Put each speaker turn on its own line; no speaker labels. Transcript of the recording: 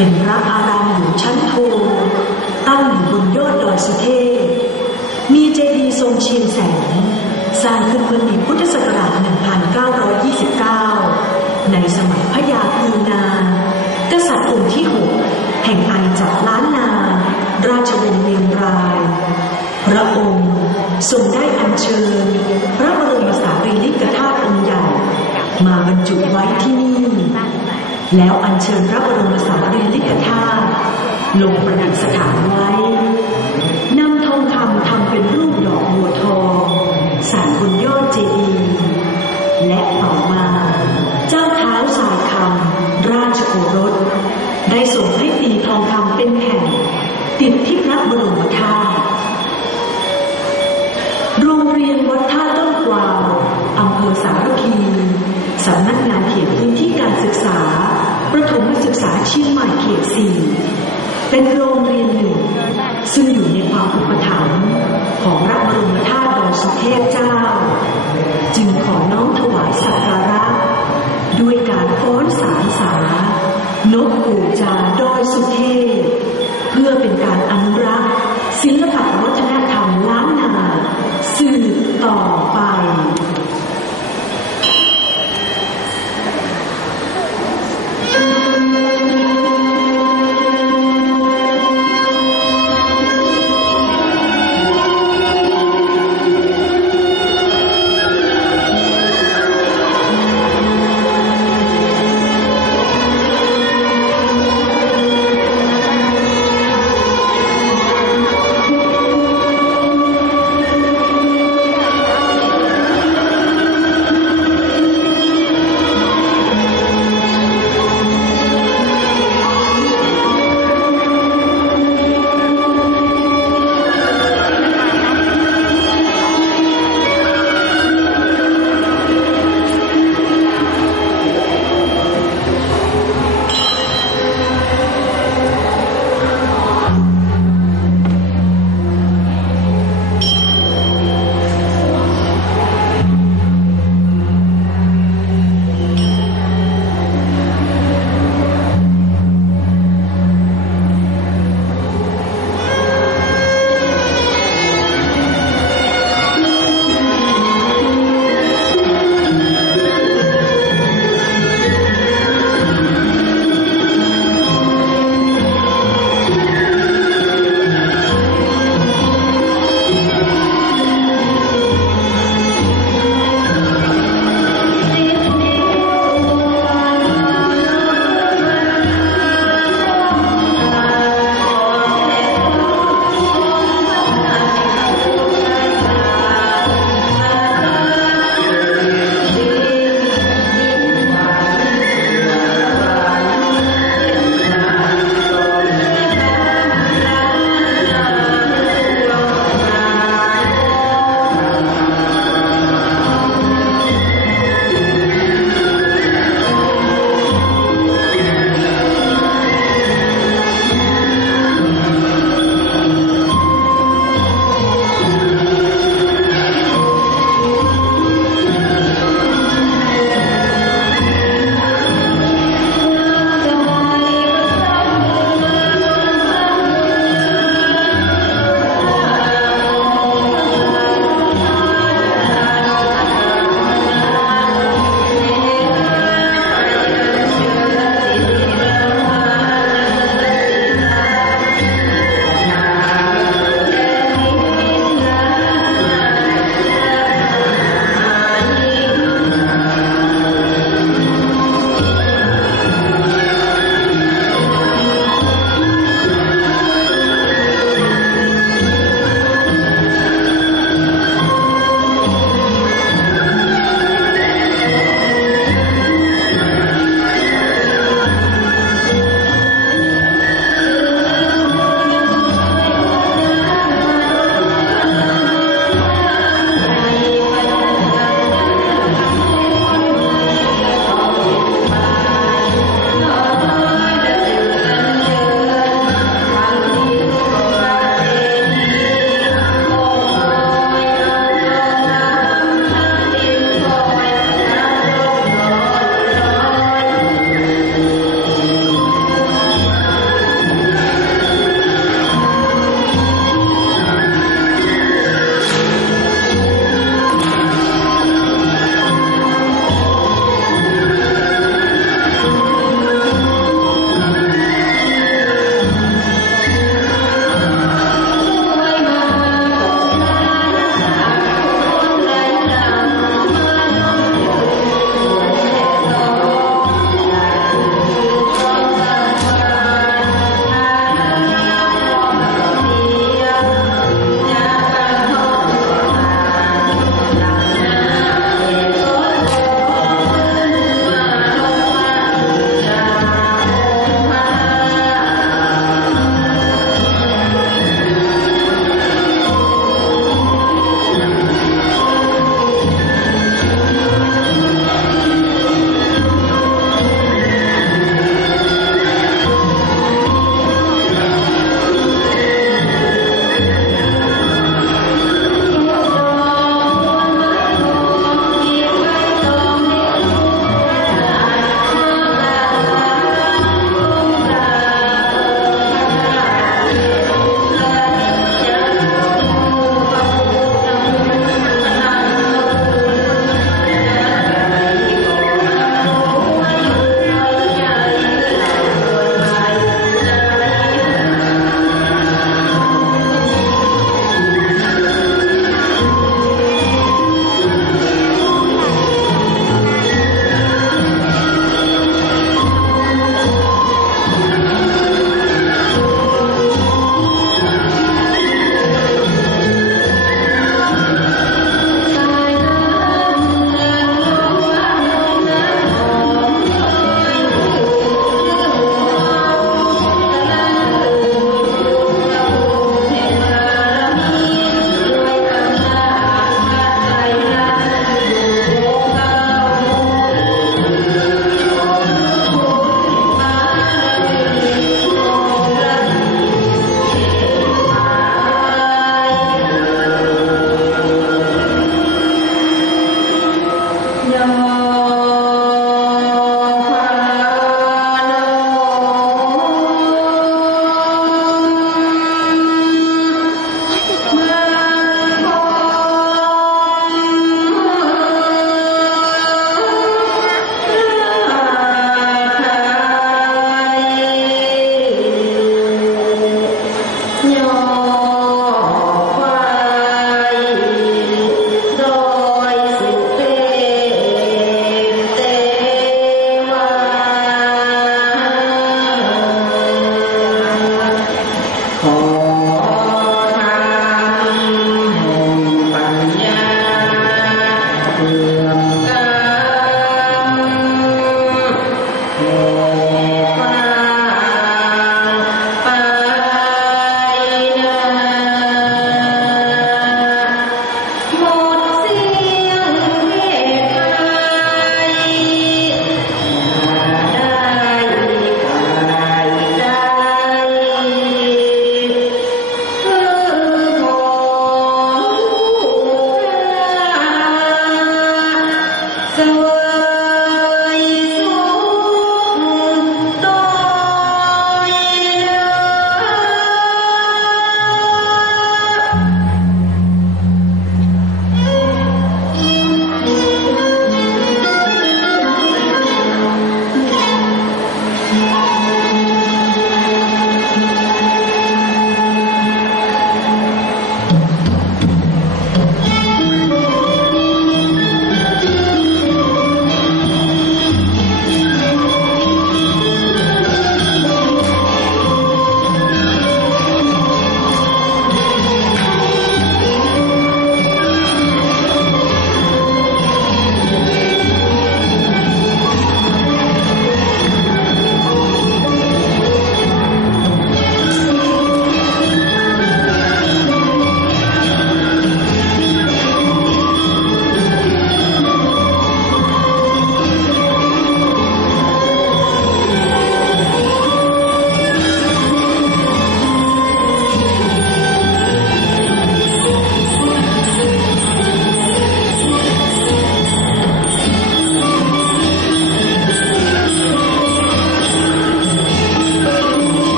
เป็นพระอารามหลวงชั้นโทตั้งอยู่บนยอดดอยสุเทพมีเจดีย์ทรงเชียงแสน สร้างขึ้นเมื่อปีพุทธศักราช 1929 ในสมัยพระยาคูนากษัตริย์องค์ที่ 6 แห่งอาณาจักรล้านนา ราชวงศ์เมงราย พระองค์ทรงได้อัญเชิญ พระบรมสารีริกธาตุองค์ใหญ่ มาบรรจุไว้ที่ แล้วอัญเชิญพระบรมสารีริกธาตุลงประดิษฐานไว้ เป็นโรงเรียนหนึ่งซึ่งอยู่ในความอุปถัมภ์ของรั
ฐ